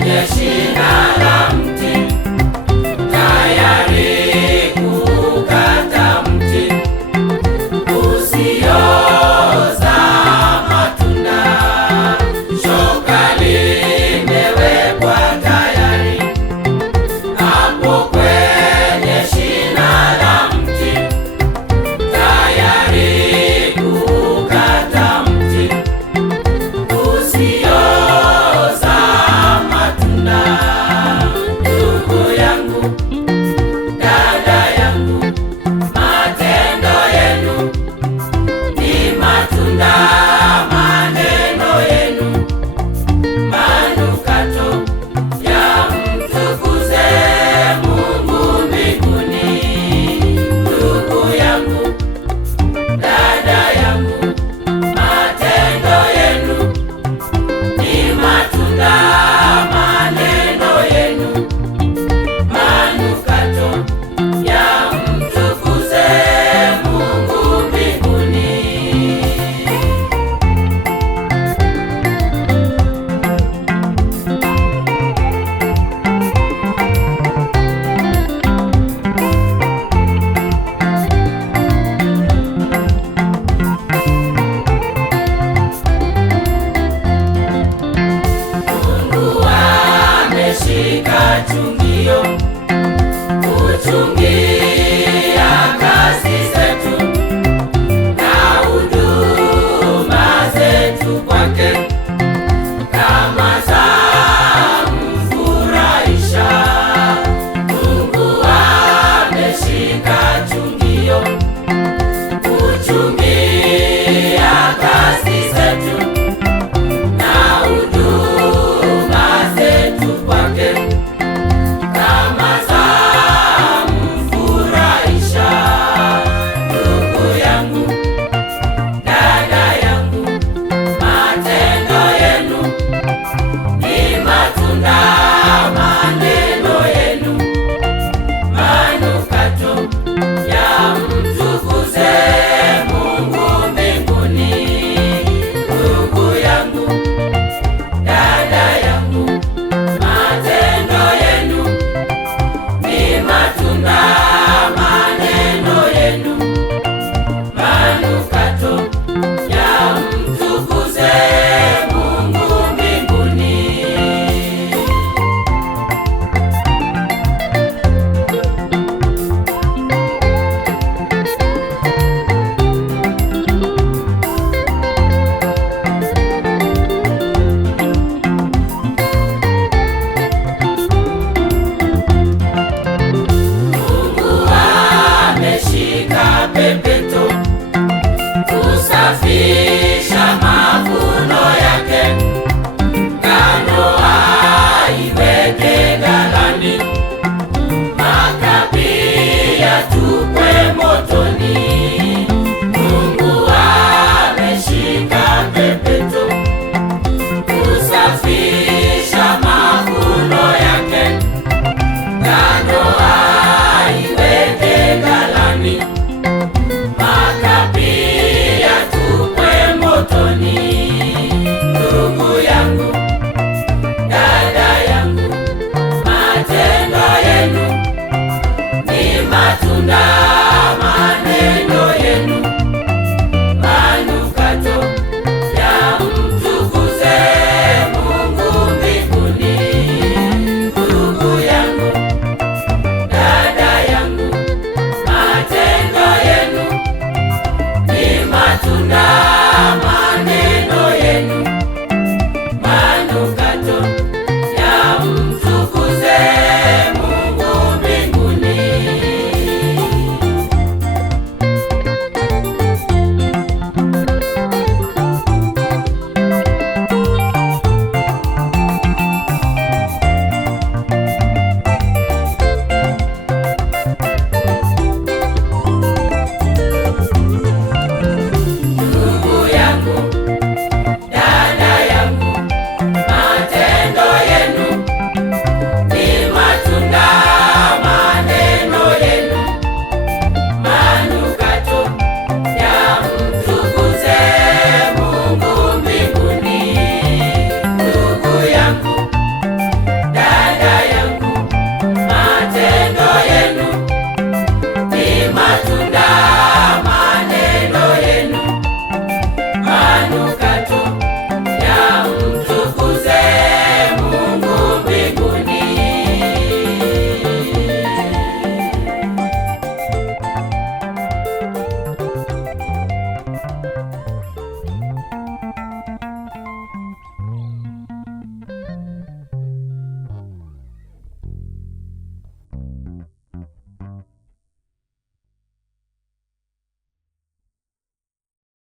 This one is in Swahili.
kwenye shina la mti, tayari kukata mti usiozaa matunda. Shoka limewekwa tayari hapo kwenye shina la mti, tayari kukata mti usiozaa matunda. Ndugu yangu, dada yangu, matendo yenu ni matunda, maneno yenu manukato yamtukuze Mungu mbinguni. Ndugu yangu, dada yangu, matendo yenu ni matunda, maneno yenu manukato yamtukuze Mungu mbinguni. Mungu ameshika chungio kuchungia kazi zetu na huduma zetu kwake, kama zamfurahisha. Mungu ameshika chungio kuchungia kazi zetu na huduma zetu kwake, kama zamfurahisha. Ndugu yangu, dada yangu, matendo yenu ni matunda,